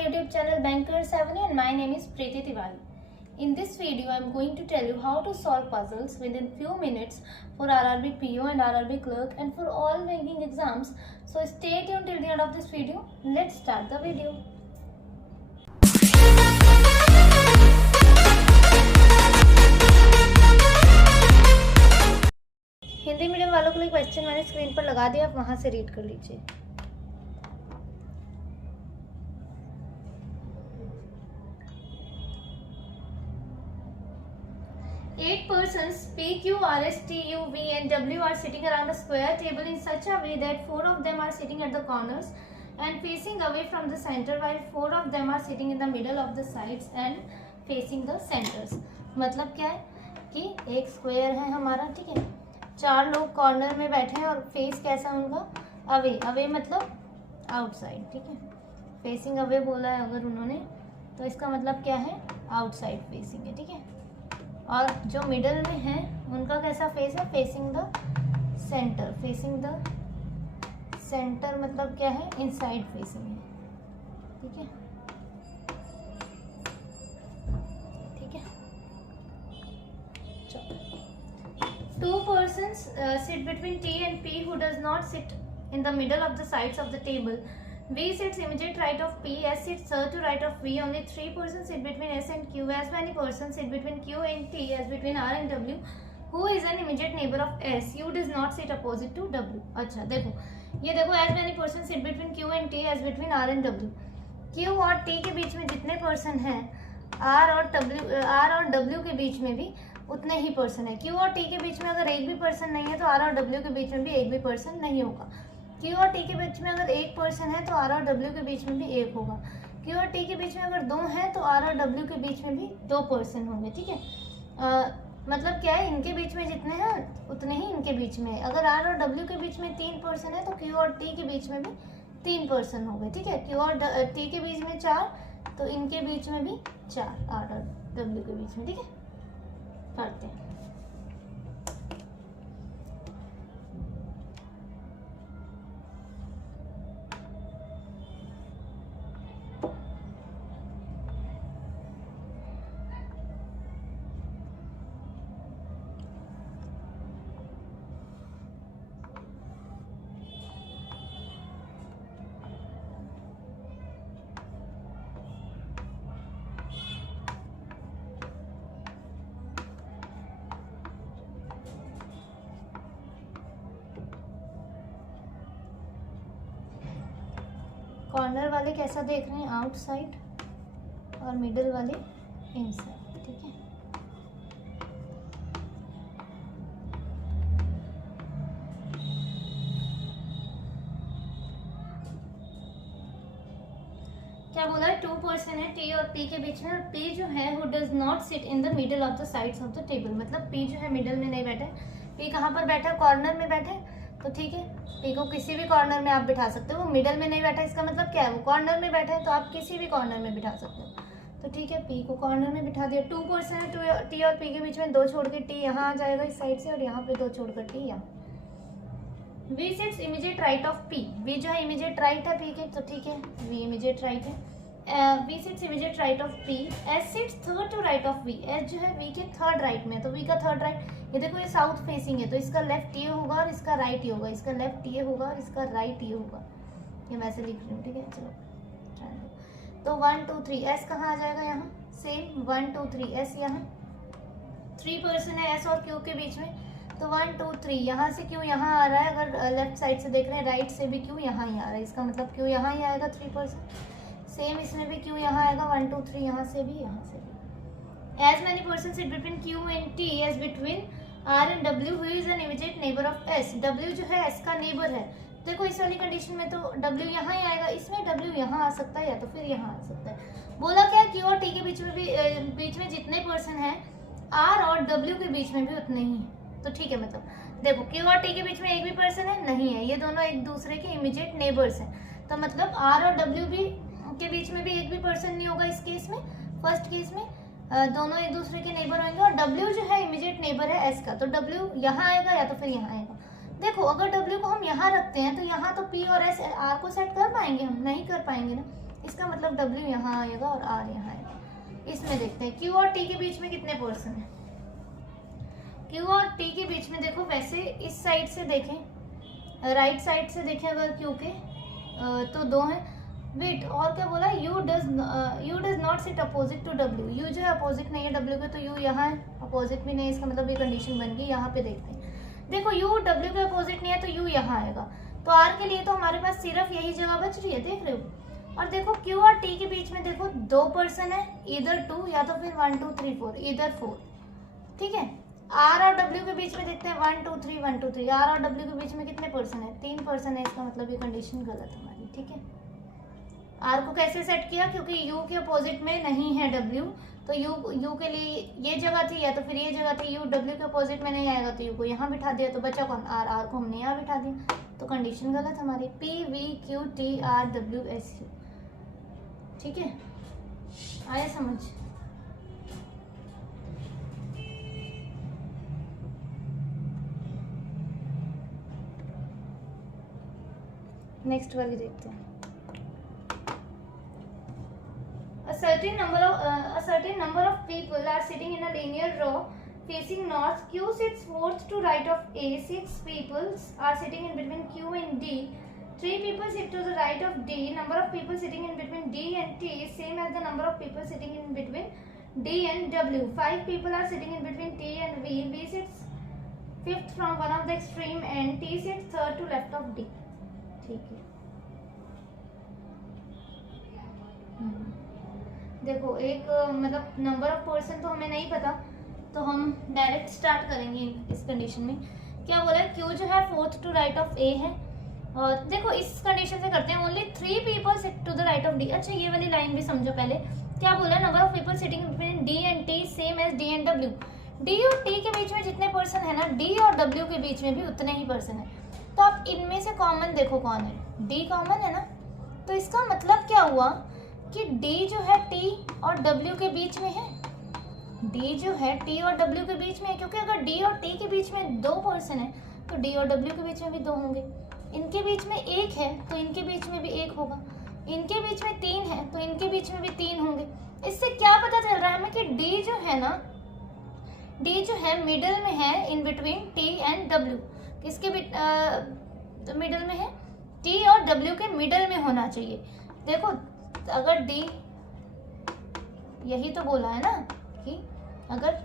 my YouTube channel Bankers Avenue and my name is Preeti Tiwari. In this video, I am going to tell you how to solve puzzles within few minutes for RRB PO and RRB Clerk and for all banking exams. So stay tuned till the end of this video. Let's start the video. Hindi medium वालों के लिए question मैंने screen पर लगा दिया, आप वहां से रीड कर लीजिए. Eight persons P, Q, R, S, T, U, V and W are sitting around a square table in such a way that four of them are sitting at the corners and facing away from the center, while four of them are sitting in the middle of the sides and facing the centers. मतलब क्या है कि एक square है हमारा, ठीक है, चार लोग कॉर्नर में बैठे हैं और फेस कैसा उनका अवे, अवे मतलब आउटसाइड, ठीक है. फेसिंग अवे बोला है अगर उन्होंने तो इसका मतलब क्या है, आउटसाइड फेसिंग है, ठीक है. और जो मिडल में है उनका कैसा फेस है, facing the centre. Facing the centre मतलब क्या है, इनसाइड फेसिंग है, ठीक है, ठीक है. चलो, two persons sit between T and P who does not sit in the middle of the sides of the table. V sits immediate right of P, S sits third to right of V. Only three persons sit between S and Q. As many persons sit between Q and T as between R and W. Who is an immediate neighbor of S? U does not sit opposite to W. अच्छा देखो, ये देखो, as many persons sit between Q and T as between R and W. Q और T के बीच में जितने person हैं, R और W के बीच में भी उतने ही पर्सन है. Q और T के बीच में अगर एक भी पर्सन नहीं है तो R और W के बीच में भी एक भी पर्सन नहीं होगा. Q और T के बीच में अगर एक पर्सन है तो R और W के बीच में भी एक होगा. Q और T के बीच में अगर दो हैं तो R और W के बीच में भी दो पर्सन होंगे, ठीक है. मतलब क्या है, इनके बीच में जितने हैं उतने ही इनके बीच में है. अगर R और W के बीच में तीन पर्सन है तो Q और T के बीच में भी तीन पर्सन होंगे, ठीक है. Q और T के बीच में चार तो इनके बीच में भी चार, R और W के बीच में, ठीक है. करते हैं. कॉर्नर वाले कैसा देख रहे हैं, आउटसाइड, और मिडल वाले इनसाइड, ठीक है. क्या बोला है, टू पर्सन है T और P के बीच में. और P जो है वो does not sit in the middle of the sides of the table. मतलब P जो है मिडल में नहीं बैठे. P कहाँ पर बैठा है, कॉर्नर में बैठे, तो ठीक है. P को किसी भी कॉर्नर में आप बिठा सकते हो. वो मिडल में नहीं बैठा, इसका मतलब क्या है, वो कॉर्नर में बैठा है, तो आप किसी भी कॉर्नर में बिठा सकते हो. तो ठीक है, P को कॉर्नर में बिठा दिया. टू पर्सन है T और P के बीच में, दो छोड़ के T यहाँ आ जाएगा इस साइड से और यहाँ पे दो छोड़कर T यहाँ. V sits immediate right of P. V जो है इमीडिएट राइट है P के, तो ठीक है, V इमीडिएट राइट है. V sits immediate right of P. S sits third to right of V. S जो है V के थर्ड राइट में, तो V का थर्ड राइट. ये देखो, ये साउथ फेसिंग है तो इसका लेफ्ट ये होगा और इसका राइट ये होगा. इसका लेफ्ट ये होगा और इसका राइट ये होगा. ये मैं ऐसे लिख रही हूँ, ठीक है. चलो, तो 1 2 3 S कहाँ आ जाएगा, यहाँ सेम 1 2 3 S यहाँ. थ्री पर्सन है S और Q के बीच में, तो 1 2 3 यहाँ से Q यहाँ आ रहा है. अगर लेफ्ट साइड से देख रहे हैं, राइट से भी Q यहाँ ही आ रहा है, इसका मतलब Q यहाँ ही आएगा. थ्री पर्सन सेम, इसमें भी Q यहाँ आएगा. 1 2 3 यहाँ से भी, यहाँ से भी. As many persons sit between Q and T as between R and W, who is an immediate neighbor of S. W जो है S का नेबर है. देखो, इस वाली कंडीशन में तो W यहाँ ही आएगा, इसमें W यहाँ आ सकता है या तो फिर यहाँ आ सकता है. बोला क्या, Q और T के बीच में भी बीच में जितने पर्सन हैं R और W के बीच में भी उतने ही हैं. तो ठीक है, मतलब देखो, Q और T के बीच में एक भी पर्सन है नहीं है, ये दोनों एक दूसरे के इमीडिएट नेबर्स हैं. तो मतलब R और W भी के बीच में भी एक भी पर्सन नहीं होगा इस केस में. फर्स्ट केस में दोनों एक दूसरे के नेबर होंगे. और W जो है इमीडिएट नेबर है S का, तो W यहाँ आएगा या तो फिर यहाँ आएगा. देखो, अगर W को हम यहाँ रखते हैं तो यहाँ तो P और S R को सेट कर पाएंगे हम, नहीं कर पाएंगे ना. इसका मतलब W यहाँ आएगा और R यहाँ आएगा। इसमें देखते हैं Q और T के बीच में कितने पर्सन है। Q और T के बीच में देखो, वैसे इस साइड से देखें, राइट साइड से देखें अगर Q के तो 2 हैं। वेट, और क्या बोला, U does not sit opposite to W। U जो है अपोजिट नहीं है W के, तो U यहाँ है, अपोजिट भी नहीं है, इसका मतलब ये कंडीशन बन गई। यहाँ पे देखते हैं, देखो U W के अपोजिट नहीं है तो U यहाँ आएगा, तो R के लिए तो हमारे पास सिर्फ यही जगह बच रही है, देख रहे हो। और देखो Q और T के बीच में देखो 2 पर्सन है, इधर 2 या तो फिर 1 2 3 4, इधर 4, ठीक है। R और W के बीच में देखते हैं 1 2 3 1 2 3, R और W के बीच में कितने पर्सन है, 3 पर्सन है, इसका मतलब ये कंडीशन गलत हमारी, ठीक है। R को कैसे सेट किया, क्योंकि U के अपोजिट में नहीं है W, तो U के लिए ये जगह थी या तो फिर ये जगह थी, U W के अपोजिट में नहीं आएगा तो U को यहाँ बिठा दिया, तो बचा कौन, R को हमने यहाँ बिठा दिया, तो कंडीशन गलत हमारी। P V Q T R W S U, ठीक है, आया समझ। नेक्स्ट वाली देखते हैं। A certain number of people are sitting in a linear row facing north. Q sits fourth to right of A. 6 people are sitting in between Q and D. 3 people sit to the right of D. Number of people sitting in between D and T is same as the number of people sitting in between D and W. 5 people are sitting in between T and V. V sits fifth from one of the extreme and T sits third to left of D. ठीक है, देखो एक मतलब number of person तो हमें नहीं पता, तो हम डायरेक्ट स्टार्ट करेंगे इस कंडीशन में। क्या बोला है, Q जो है fourth to right of A है, और देखो इस कंडीशन से करते हैं, only 3 people sit to the right of D। अच्छा ये वाली लाइन भी समझो पहले, क्या बोला है, number of people sitting between D and T same as D and W। D और T के बीच में जितने पर्सन है ना, D और W के बीच में भी उतने ही पर्सन है, तो आप इनमें से कॉमन देखो कौन है, D कॉमन है ना, तो इसका मतलब क्या हुआ कि D जो है T और W के बीच में है, D जो है T और W के बीच में है, क्योंकि अगर D और T के बीच में 2 पर्सन है तो D और W के बीच में भी 2 होंगे, इनके बीच में 1 है तो इनके बीच में भी 1 होगा, इनके बीच में 3 है तो इनके बीच में भी 3 होंगे। इससे क्या पता चल रहा है हमें कि D जो है ना, D जो है मिडल में है in between T and W। किसके मिडल में है, T और W के मिडल में होना चाहिए। देखो अगर D, यही तो बोला है ना कि अगर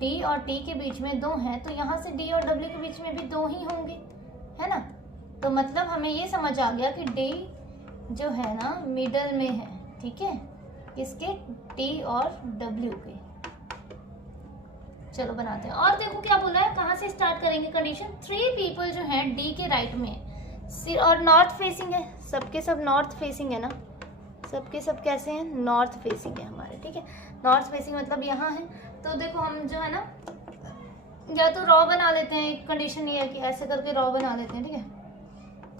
D और T के बीच में 2 हैं तो यहाँ से D और W के बीच में भी 2 ही होंगे, है ना। तो मतलब हमें ये समझ आ गया कि D जो है ना मिडल में है, ठीक है, किसके, T और W के। चलो बनाते हैं, और देखो क्या बोला है, कहाँ से स्टार्ट करेंगे कंडीशन। 3 पीपल जो है D के राइट में है और नॉर्थ फेसिंग है, सबके सब नॉर्थ फेसिंग है ना, सबके सब कैसे हैं, नॉर्थ फेसिंग है हमारे, ठीक है। नॉर्थ फेसिंग मतलब यहाँ है, तो देखो हम जो है ना या तो रॉ बना लेते हैं, एक कंडीशन ये है कि ऐसे करके रॉ बना लेते हैं, ठीक है,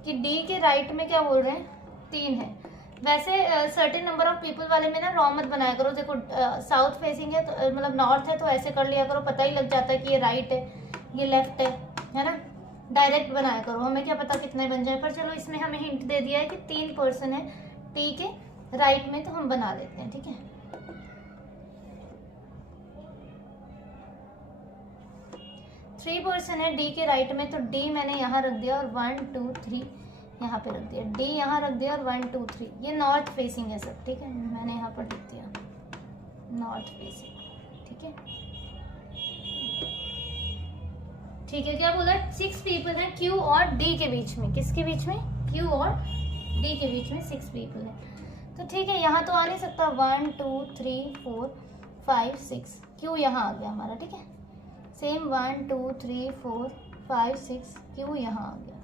कि D के राइट में क्या बोल रहे हैं, 3 है। वैसे सर्टेन नंबर ऑफ पीपल वाले में ना रॉ मत बनाया करो, देखो साउथ फेसिंग है तो मतलब नॉर्थ है तो ऐसे कर लिया करो, पता ही लग जाता है कि ये राइट है ये लेफ्ट है ना, डायरेक्ट बनाया करो, हमें क्या पता कितने बन जाए। पर चलो इसमें हमें हिंट दे दिया है कि 3 पर्सन है T के राइट में, तो हम बना लेते हैं, ठीक है। थ्री पर्सन है D के राइट में, तो D मैंने यहाँ रख दिया और 1 2 3 यहाँ पे रख दिया, D यहाँ रख दिया और 1 2 3, ये नॉर्थ फेसिंग है सब, ठीक है, मैंने यहाँ पर लिख दिया नॉर्थ फेसिंग, ठीक है। ठीक है, क्या बोला, 6 पीपल हैं Q और D के बीच में, किसके बीच में, Q और D के बीच में 6 पीपल हैं, तो ठीक है, यहाँ तो आ नहीं सकता, 1 2 3 4 5 6, Q यहाँ आ गया हमारा, ठीक है। सेम 1 2 3 4 5 6, Q यहाँ आ गया।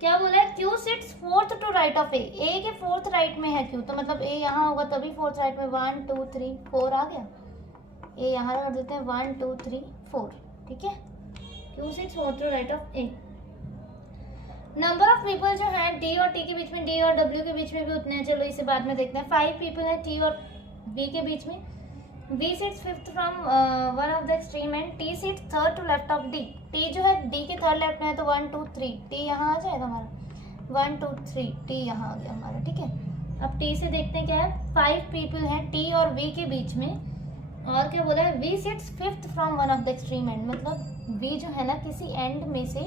क्या बोला है, Q sits fourth to right of A, A के फोर्थ राइट में है Q, तो मतलब A यहाँ होगा तभी फोर्थ राइट में, 1 2 3 4 आ गया, A यहाँ कर देते हैं 1 2 3 4, ठीक है। Q sits fourth to right of A। Number of people जो है D और T के बीच में, D और W के बीच में भी उतने हैं, चलो इसे बाद में देखते हैं। 5 पीपल हैं T और V के बीच में, V sits fifth from one of the extreme and T sits third to left of D। T जो है D के थर्ड लेफ्ट में है, तो 1 2 3 T यहाँ आ जाएगा हमारा, 1 2 3 T यहाँ आ गया हमारा, ठीक है। अब टी से देखते हैं क्या है, 5 पीपल हैं टी और वी के बीच में, और क्या बोला है, we seats 5th from one of the extreme and, मतलब वी जो है ना किसी एंड में से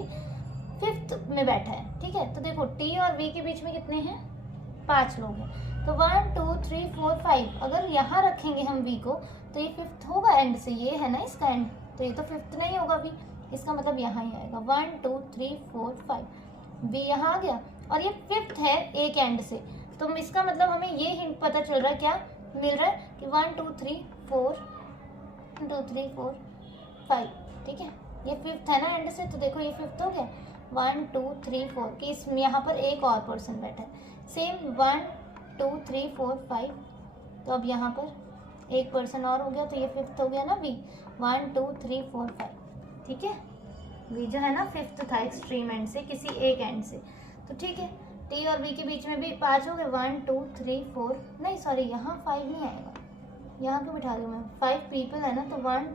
5th में बैठा है, ठीक है। तो देखो टी और वी के बीच में कितने हैं, 5 लोग हैं, तो 1 2 3 4 5, अगर यहाँ रखेंगे हम वी को तो ये 5th होगा एंड से, ये है ना इसका एंड, तो ये तो 5th नहीं होगा वी, इसका मतलब यहाँ ही आएगा 1 2 3 4 5, वी यहाँ आ गया, और ये 5th है एक एंड से, तो इसका मतलब हमें ये हिंट पता चल रहा है, क्या मिल रहा है कि 1 2 3 4 2 3 4 5, ठीक है, ये 5th है ना एंड से, तो देखो ये 5th हो गया, 1 2 3 4 कि इसमें यहाँ पर एक और पर्सन बैठा है, सेम 1 2 3 4 5, तो अब यहाँ पर एक पर्सन और हो गया, तो ये 5th हो गया ना वी, 1 2 3 4 5, ठीक है। वी जो है ना 5th था एक्सट्रीम एंड से, किसी एक एंड से, तो ठीक है। टी और वी के बीच में भी 5 हो गए, 1 2 3 4, नहीं सॉरी यहाँ 5 नहीं आएगा, यहाँ क्यों बिठा रही हूँ मैं, 5 पीपल है ना, तो 1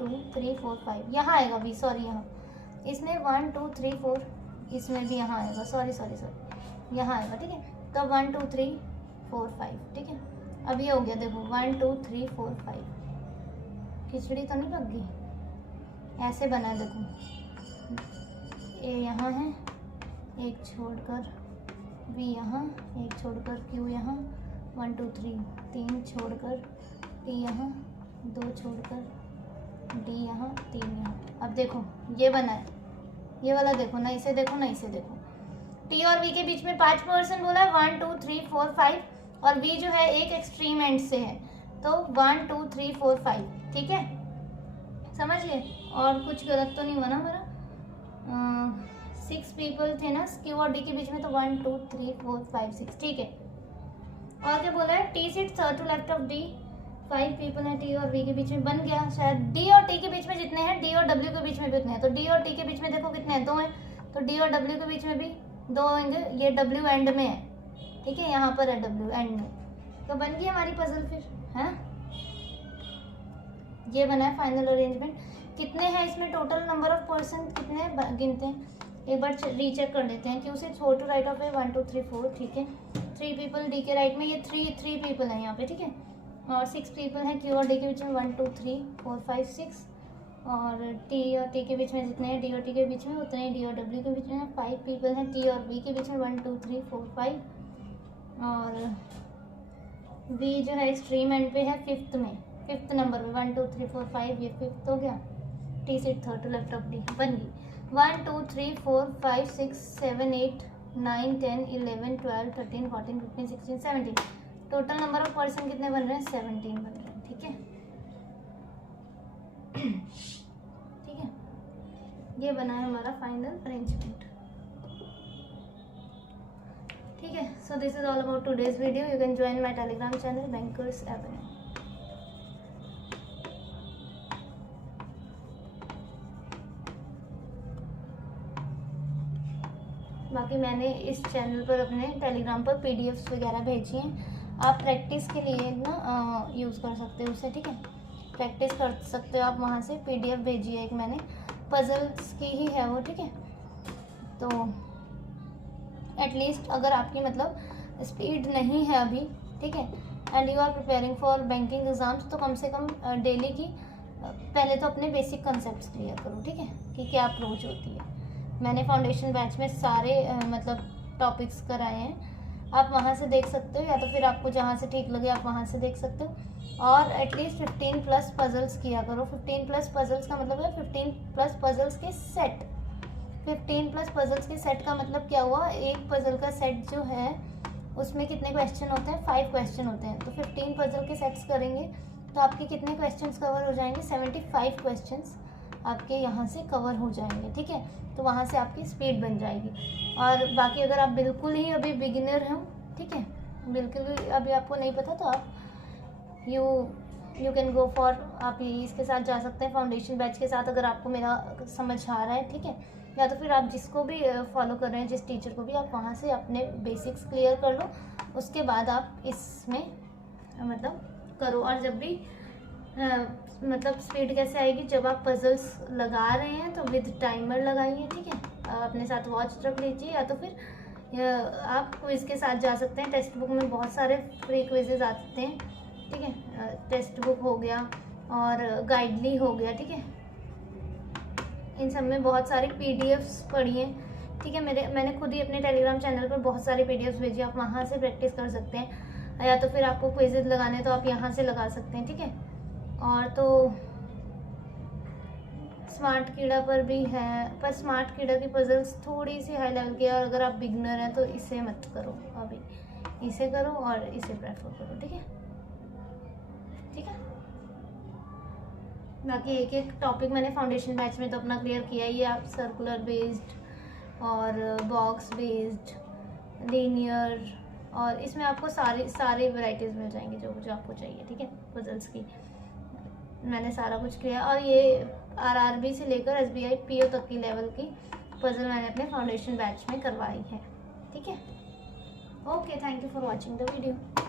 2 3 4 5 यहाँ आएगा वी, सॉरी यहाँ इसमें 1 2 3 4, इसमें भी यहाँ आएगा, सॉरी यहाँ आएगा, ठीक है। तो 1 2 3 4 5, ठीक है। अब ये हो गया, देखो 1 2 3 4 5, खिचड़ी तो नहीं पक गई, ऐसे बना है, देखो ए यहाँ है, एक छोड़कर बी यहाँ, एक छोड़कर क्यू यहाँ, 1 2 3 3 छोड़कर टी यहाँ, 2 छोड़कर डी यहाँ, 3 यहाँ। अब देखो ये बना है, ये वाला देखो ना, इसे देखो ना, इसे देखो, टी और वी के बीच में 5 पर्सन बोला है, 1 2 3 4 5, और वी जो है एक एक्सट्रीम एंड से है, तो 1 2 3 4 5, ठीक है, समझिए। और कुछ गलत तो नहीं हुआ ना हमारा, 6 पीपल थे ना क्यू और डी के बीच में, तो 1 2 3 4 5 6, ठीक है। और क्या बोला है, T sits to left of D, 5 people हैं टी और वी के बीच में, बन गया शायद। डी और टी के बीच में जितने हैं, डी और डब्ल्यू के बीच में भी उतने हैं, तो डी और टी के बीच में देखो कितने हैं, 2 हैं, तो डी और डब्ल्यू के बीच में भी 2 होंगे, ये डब्ल्यू एंड में है, ठीक है, यहाँ पर है डब्ल्यू एंड में, तो बन गई हमारी पजल फिर, है ये बना है फाइनल अरेंजमेंट। कितने हैं इसमें टोटल नंबर ऑफ पर्सन, कितने गिनते हैं, एक बार रीचेक कर लेते हैं। क्यू से 4 टू राइट ऑफ है, 1 2 3 4, ठीक है। 3 पीपल डी के राइट में, ये 3 पीपल हैं यहाँ पे, ठीक है, और 6 पीपल हैं क्यू और डी के बीच में, 1 2 3 4 5 6, और टी और टी के बीच में जितने हैं, डी और टी के बीच में उतने ही डी और डब्ल्यू के बीच में, 5 पीपल हैं टी और वी के बीच में, 1 2 3 4 5, और वी जो है एक्सट्रीम एंड पे है 5th में, 5th नंबर पे, 1 2 3 4 5, ये 5th हो गया, T sit 3rd to left of D, बन गई। 1 2 3 4 5 6 7 8 9 10 11 12 13 14 15 16 17, टोटल नंबर ऑफ पर्सन कितने बन रहे हैं, 17 बन रहे हैं, ठीक है, ठीक है, ये बना है हमारा फाइनल अरेंजमेंट, ठीक है। So this is all about today's video, you can join my Telegram channel bankers Avenue. बाकी मैंने इस चैनल पर अपने टेलीग्राम पर पीडीएफ्स वगैरह भेजी हैं, आप प्रैक्टिस के लिए ना यूज़ कर सकते हो उससे, ठीक है, प्रैक्टिस कर सकते हो आप, वहाँ से पीडीएफ भेजी है एक मैंने, पजल्स की ही है वो, ठीक है। तो एटलीस्ट अगर आपकी मतलब स्पीड नहीं है अभी, ठीक है, and you are preparing for banking exams, तो कम से कम डेली की पहले तो अपने बेसिक कंसेप्ट क्लियर करो, ठीक है, कि क्या अप्रोच होती है। मैंने फाउंडेशन बैच में सारे मतलब टॉपिक्स कराए हैं, आप वहाँ से देख सकते हो, या तो फिर आपको जहाँ से ठीक लगे आप वहाँ से देख सकते हो। और एटलीस्ट 15+ पजल्स किया करो। 15+ पजल्स का मतलब है 15+ पजल्स के सेट। 15+ पजल्स के सेट का मतलब क्या हुआ, एक पजल का सेट जो है उसमें कितने क्वेश्चन होते हैं, 5 क्वेश्चन होते हैं, तो 15 पजल के सेट्स करेंगे तो आपके कितने क्वेश्चंस कवर हो जाएंगे, 75 क्वेश्चंस आपके यहाँ से कवर हो जाएंगे, ठीक है। तो वहाँ से आपकी स्पीड बन जाएगी। और बाकी अगर आप बिल्कुल ही अभी बिगिनर हो, ठीक है, बिल्कुल भी अभी आपको नहीं पता, तो आप यू कैन गो फॉर, आप इसके साथ जा सकते हैं, फाउंडेशन बैच के साथ, अगर आपको मेरा समझ आ रहा है, ठीक है। या तो फिर आप जिसको भी फॉलो कर रहे हैं, जिस टीचर को भी, आप वहाँ से अपने बेसिक्स क्लियर कर लो, उसके बाद आप इसमें मतलब करो। और जब भी मतलब स्पीड कैसे आएगी, जब आप पजल्स लगा रहे हैं तो विद टाइमर लगाइए, ठीक है, अपने साथ वॉच रख लीजिए, या तो फिर आप क्विज़ के साथ जा सकते हैं। टेक्स्ट बुक में बहुत सारे फ्री क्विजेज आते हैं, ठीक है। टेक्स्ट बुक हो गया और गाइडली हो गया, ठीक है। इन सब में बहुत सारी पीडीएफ्स पढ़ी हैं, ठीक है। मैंने खुद ही अपने टेलीग्राम चैनल पर बहुत सारी पीडीएफ्स भेजी, आप वहाँ से प्रैक्टिस कर सकते हैं, या तो फिर आपको क्विजेज लगाने तो आप यहाँ से लगा सकते हैं, ठीक है। और तो स्मार्ट कीड़ा पर भी है, पर स्मार्ट कीड़ा की पजल्स थोड़ी सी हाई लेवल की है, और अगर आप बिगनर हैं तो इसे मत करो, अभी इसे करो और इसे प्रेफर करो, ठीक है, ठीक है। बाकी एक एक टॉपिक मैंने फाउंडेशन बैच में तो अपना क्लियर किया ही है। आप सर्कुलर बेस्ड और बॉक्स बेस्ड, लीनियर, और इसमें आपको सारे वैरायटीज़ मिल जाएंगे जो आपको चाहिए, ठीक है। पजल्स की मैंने सारा कुछ किया, और ये आरआरबी से लेकर एसबीआई पीओ तक की लेवल की पजल मैंने अपने फाउंडेशन बैच में करवाई है, ठीक है। Okay, thank you for watching the video.